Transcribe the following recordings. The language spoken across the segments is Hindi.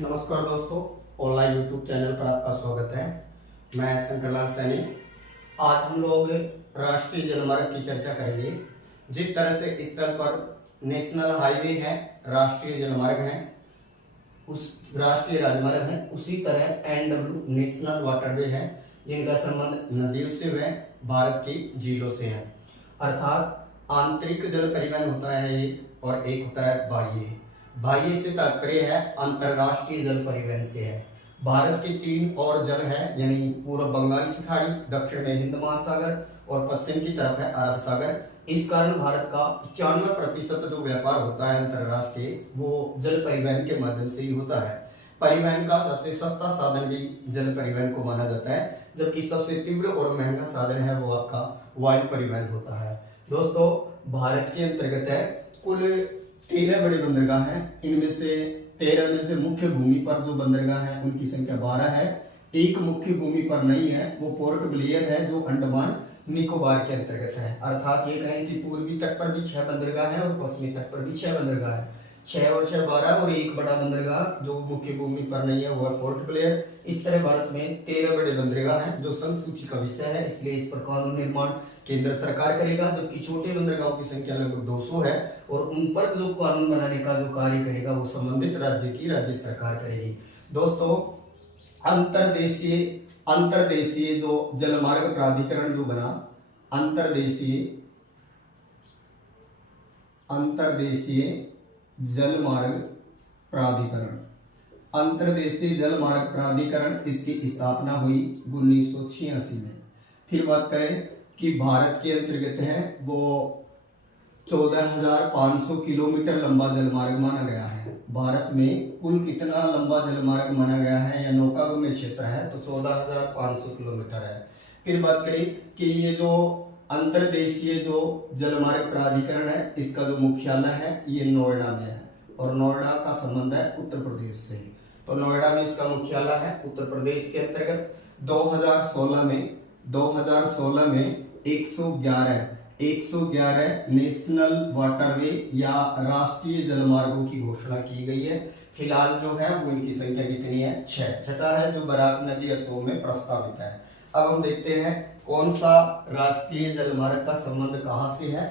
नमस्कार दोस्तों, ऑनलाइन यूट्यूब चैनल पर आपका स्वागत है। मैं शंकरलाल सैनी। आज हम लोग राष्ट्रीय जलमार्ग की चर्चा करेंगे। जिस तरह से इस तल पर नेशनल हाईवे है, राष्ट्रीय जलमार्ग है, उस राष्ट्रीय राजमार्ग है, उसी तरह एनडब्ल्यू नेशनल वाटरवे है, जिनका संबंध नदियों से व भारत की झीलों से है। अर्थात आंतरिक जल परिवहन होता है एक, और एक होता है बाह्य। बाह्य से तात्पर्य है अंतरराष्ट्रीय जल परिवहन से है। भारत के तीन और जल है, यानी पूर्व बंगाल की खाड़ी, दक्षिण में हिंद महासागर और पश्चिम की तरफ है अरब सागर। इस कारण भारत का 95% जो व्यापार होता है अंतरराष्ट्रीय, वो जल परिवहन के माध्यम से ही होता है। परिवहन का सबसे सस्ता साधन भी जल परिवहन को माना जाता है, जबकि सबसे तीव्र और महंगा साधन है वो आपका वायु परिवहन होता है। दोस्तों, भारत के अंतर्गत है कुल 13 बड़े बंदरगाह हैं। इनमें से 13 में से मुख्य भूमि पर जो बंदरगाह हैं उनकी संख्या 12 है। एक मुख्य भूमि पर नहीं है, वो पोर्ट ब्लेयर है जो अंडमान निकोबार के अंतर्गत है। अर्थात ये कहें कि पूर्वी तट पर भी 6 बंदरगाह हैं और पश्चिमी तट पर भी 6 बंदरगाह है। 6 और 6 12, और एक बड़ा बंदरगाह जो मुख्य भूमि पर नहीं है वो है पोर्ट ब्लेयर। इस तरह भारत में 13 बड़े बंदरगाह हैं जो संघ सूची का विषय है, इसलिए इस पर कानून निर्माण केंद्र सरकार करेगा। जबकि छोटे बंदरगाहों की संख्या लगभग 200 है, और उन पर जो कानून बनाने का जो कार्य करेगा वो संबंधित राज्य की राज्य सरकार करेगी। दोस्तों, अंतरदेशीय जो जलमार्ग प्राधिकरण जो बना, अंतरदेशीय जलमार्ग प्राधिकरण, अंतरदेशीय जलमार्ग प्राधिकरण, इसकी स्थापना हुई 1986 में। फिर बात करें कि भारत के अंतर्गत है वो 14,500 किलोमीटर लंबा जलमार्ग माना गया है। भारत में कुल कितना लंबा जलमार्ग माना गया है या नौकागम्य क्षेत्र है तो 14,500 किलोमीटर है। फिर बात करें कि ये जो अंतरदेशीय जो जलमार्ग प्राधिकरण है, इसका जो मुख्यालय है ये नोएडा में है, और नोएडा का संबंध है उत्तर प्रदेश से। तो नोएडा में इसका मुख्यालय है उत्तर प्रदेश के अंतर्गत। 2016 में 111 नेशनल वाटरवे या राष्ट्रीय जलमार्गों की घोषणा की गई है। फिलहाल जो है वो इनकी संख्या कितनी है? 6। छठा है जो बराक नदी असोम में प्रस्तावित है। अब हम देखते हैं कौन सा राष्ट्रीय जलमार्ग का संबंध कहां से है।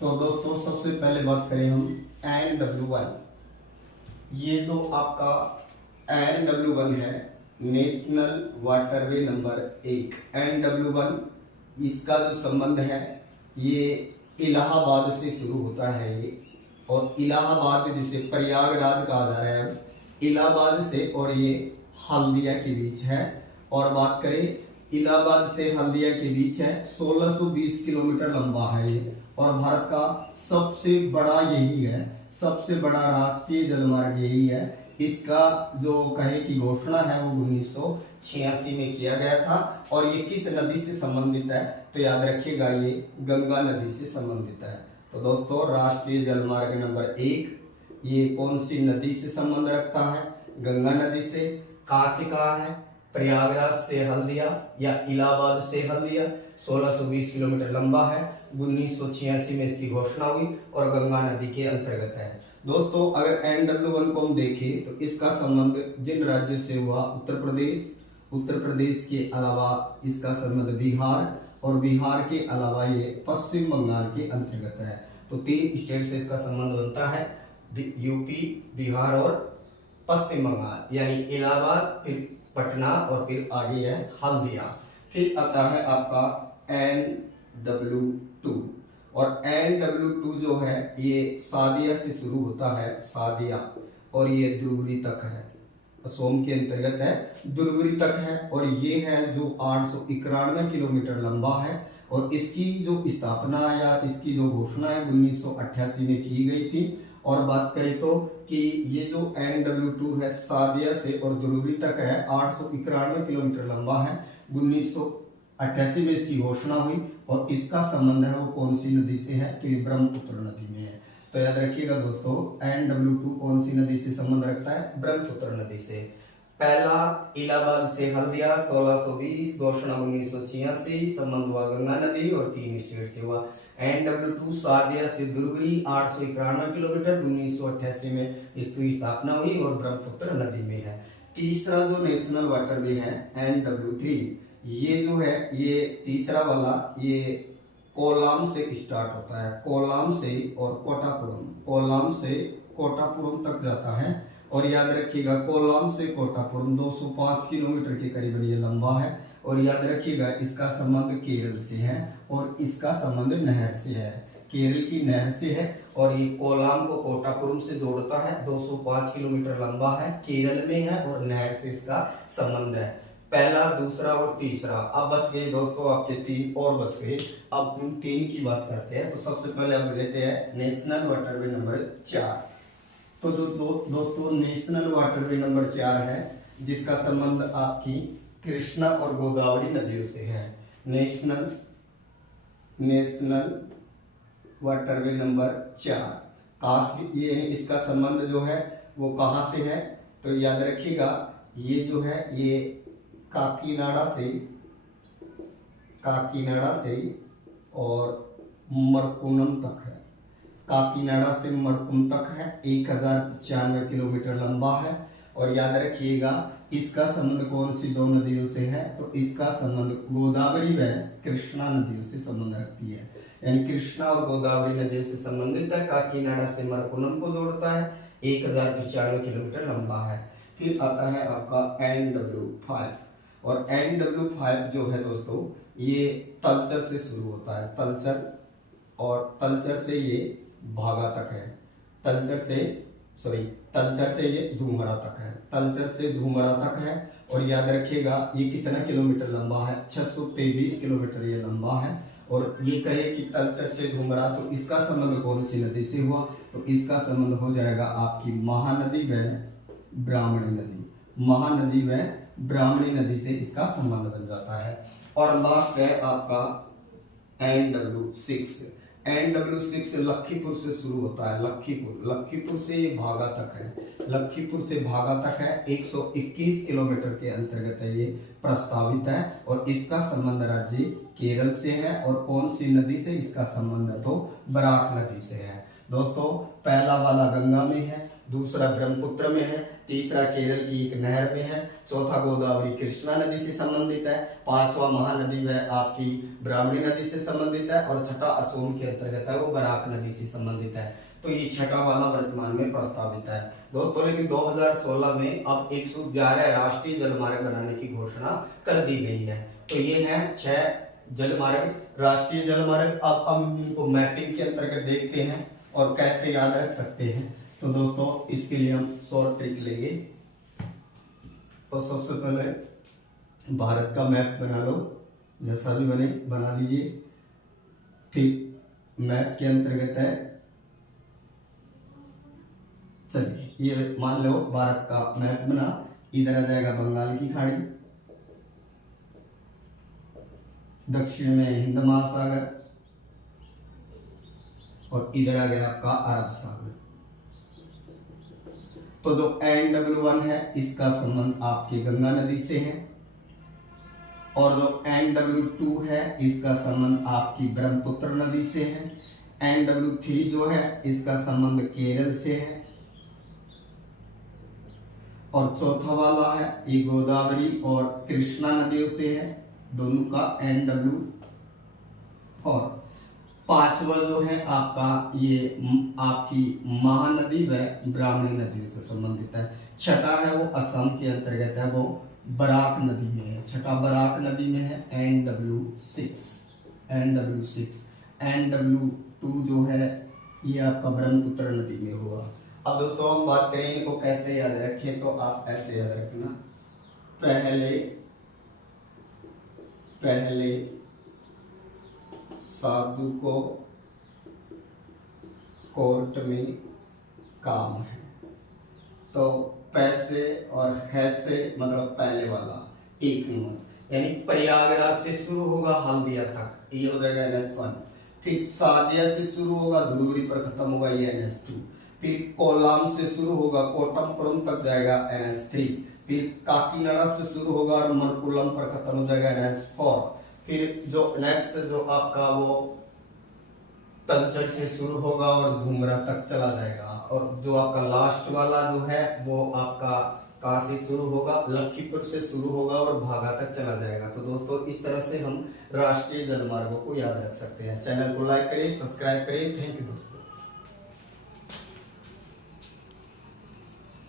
तो दोस्तों, सबसे पहले बात करें हम NW1। ये जो आपका NW1 है, नेशनल वाटरवे नंबर 1, NW1, इसका जो संबंध है ये इलाहाबाद से शुरू होता है ये, और इलाहाबाद जिसे प्रयागराज कहा जा रहा है, इलाहाबाद से और ये हल्दिया के बीच है। और बात करें इलाहाबाद से हल्दिया के बीच है, 1620 किलोमीटर लंबा है ये, और भारत का सबसे बड़ा यही है, सबसे बड़ा राष्ट्रीय जलमार्ग यही है। इसका जो कहे की घोषणा है वो 1986 में किया गया था। और ये किस नदी से संबंधित है तो याद रखिएगा, ये गंगा नदी से संबंधित है। तो दोस्तों, राष्ट्रीय जलमार्ग नंबर 1 ये कौन सी नदी से संबंध रखता है? गंगा नदी से। कहां से कहां है? प्रयागराज से हल्दिया या इलाहाबाद से हल्दिया। 1620 किलोमीटर लंबा है। 1986 में इसकी घोषणा हुई और गंगा नदी के अंतर्गत है। दोस्तों, अगर NW1 को हम देखें तो इसका संबंध जिन राज्यों से हुआ, उत्तर प्रदेश के अलावा इसका संबंध बिहार, और बिहार के अलावा ये पश्चिम बंगाल के अंतर्गत है। तो 3 स्टेट से इसका संबंध बनता है, यूपी, बिहार और पश्चिम बंगाल, यानी इलाहाबाद, फिर पटना और फिर आगे है हल्दिया। फिर आता है आपका NW2, और NW2 जो है ये सादिया से शुरू होता है, सादिया, और ये द्रुवरी तक है, असोम के अंतर्गत है, द्रुवरी तक है। और ये है जो 891 किलोमीटर लंबा है, और इसकी जो स्थापना या इसकी जो घोषणा है 1988 में की गई थी। और बात करें तो कि ये जो NW2 है सादिया से और द्रुवरी तक है, 891 किलोमीटर लंबा है। 1988 में इसकी घोषणा हुई, और इसका संबंध है वो कौन सी नदी से है तो ये ब्रह्मपुत्र नदी में है। तो याद रखिएगा दोस्तों, NW2 कौन सी नदी से संबंध रखता है? ब्रह्मपुत्र नदी से। पहला इलाहाबाद से हल्दिया 1620, घोषणा 1986, संबंध हुआ गंगा नदी और 3 स्टेट से हुआ। NW2 सादिया से दुर्गरी 891 किलोमीटर 1988 में इसकी स्थापना हुई और ब्रह्मपुत्र नदी में है। तीसरा जो नेशनल वाटरवे है NW3, ये जो है ये तीसरा वाला ये कोलाम से स्टार्ट होता है, कोलाम से और कोलाम से कोटापुरम तक जाता है। और याद रखिएगा कोलाम से कोटापुरम 205 किलोमीटर के करीबन ये लंबा है। और याद रखिएगा इसका संबंध केरल से है और इसका संबंध नहर से है, केरल की नहर से है। और ये कोलाम को कोटापुरम से जोड़ता है, 205 किलोमीटर लंबा है, केरल में है और नहर से इसका संबंध है। पहला, दूसरा और तीसरा। अब बच गए दोस्तों आपके 3 और बच गए। अब उन 3 की बात करते हैं। तो सबसे पहले हम लेते हैं नेशनल वाटरवे नंबर 4। तो जो दोस्तों नेशनल वाटरवे नंबर 4 है जिसका संबंध आपकी कृष्णा और गोदावरी नदियों से है। नेशनल वाटरवे नंबर 4 कहाँ से, ये इसका संबंध जो है वो कहाँ से है? तो याद रखिएगा ये जो है ये काकीनाडा से और मरकुनम तक है। काकीनाडा से मरकुम तक है, 1095 किलोमीटर लंबा है। और याद रखिएगा इसका संबंध कौन सी 2 नदियों से है? तो इसका संबंध गोदावरी व कृष्णा नदियों से संबंध रखती है, यानी कृष्णा और गोदावरी नदियों से संबंधित है। काकीनाडा से मरकुनम को जोड़ता है, 1095 किलोमीटर लंबा है। फिर आता है आपका NW5, और NW5 जो है दोस्तों ये तलचर से शुरू होता है, तलचर, और तलचर से ये भागा तक है, तलचर से ये धूमरा तक है, तलचर से धूमरा तक है। और याद रखिएगा ये कितना किलोमीटर लंबा है? 623 किलोमीटर ये लंबा है। और ये कहे कि तलचर से धूमरा, तो इसका संबंध कौन सी नदी से हुआ? तो इसका संबंध हो जाएगा आपकी महानदी व ब्राह्मणी नदी, महानदी व ब्राह्मणी नदी से इसका संबंध बन जाता है। और लास्ट है आपका NW6। NW6 लखीपुर से शुरू होता है, लखीपुर से भागा तक है, लखीपुर से भागा तक है, 121 किलोमीटर के अंतर्गत है, ये प्रस्तावित है। और इसका संबंध राज्य केरल से है। और कौन सी नदी से इसका संबंध है? तो बराक नदी से है। दोस्तों पहला वाला गंगा में है, दूसरा ब्रह्मपुत्र में है, तीसरा केरल की एक नहर में है, चौथा गोदावरी कृष्णा नदी से संबंधित है, पांचवा महानदी वह आपकी ब्राह्मणी नदी से संबंधित है, और छठा असोम के अंतर्गत है वो बराक नदी से संबंधित है। तो ये छठा वाला वर्तमान में प्रस्तावित है दोस्तों। लेकिन 2016 में अब 111 राष्ट्रीय जलमार्ग बनाने की घोषणा कर दी गई है। तो ये है 6 जलमार्ग, राष्ट्रीय जलमार्ग। अब इनको मैपिंग के अंतर्गत देखते हैं और कैसे याद रख सकते हैं। तो दोस्तों इसके लिए हम शॉर्ट ट्रिक लेंगे। तो सबसे पहले भारत का मैप बना लो, जैसा भी बना लीजिए। फिर मैप के अंतर्गत है, चलिए ये मान लो भारत का मैप बना, इधर आ जाएगा बंगाल की खाड़ी, दक्षिण में हिंद महासागर, और इधर आ गया आपका अरब सागर। तो जो NW1 है इसका संबंध आपकी गंगा नदी से है, और जो NW2 है इसका संबंध आपकी ब्रह्मपुत्र नदी से है। NW3 जो है इसका संबंध केरल से है, और चौथा वाला है ये गोदावरी और कृष्णा नदियों से है, दोनों का NW4। पांचवा जो है आपका ये आपकी महानदी व ब्राह्मणी नदियों से संबंधित है। छठा है वो असम के अंतर्गत है, वो बराक नदी में है, छठा बराक नदी में है, NW6। NW2 जो है ये आपका ब्रह्मपुत्र नदी में हुआ। अब दोस्तों हम बात करें इनको कैसे याद रखें, तो आप ऐसे याद रखना, पहले साधु को कोर्ट में काम है। तो पैसे और है से मतलब पहले वाला 1 नंबर, यानी प्रयागराज से शुरू होगा हल्दिया तक, ये हो जाएगा NH1। फिर सादिया से शुरू होगा धुलवरी पर खत्म होगा, ये NH2। फिर कोलाम से शुरू होगा कोटमपुरम तक जाएगा, NH3। फिर काकीनाडा से शुरू होगा और मरकुलम पर खत्म हो जाएगा, NH4। फिर जो नेक्स्ट जो आपका वो तलचर से शुरू होगा और धुमरा तक चला जाएगा। और जो आपका लास्ट वाला जो है वो आपका कहाँ से शुरू होगा, लखीमपुर से शुरू होगा और भागा तक चला जाएगा। तो दोस्तों इस तरह से हम राष्ट्रीय जलमार्गों को याद रख सकते हैं। चैनल को लाइक करें, सब्सक्राइब करें। थैंक यू दोस्तों।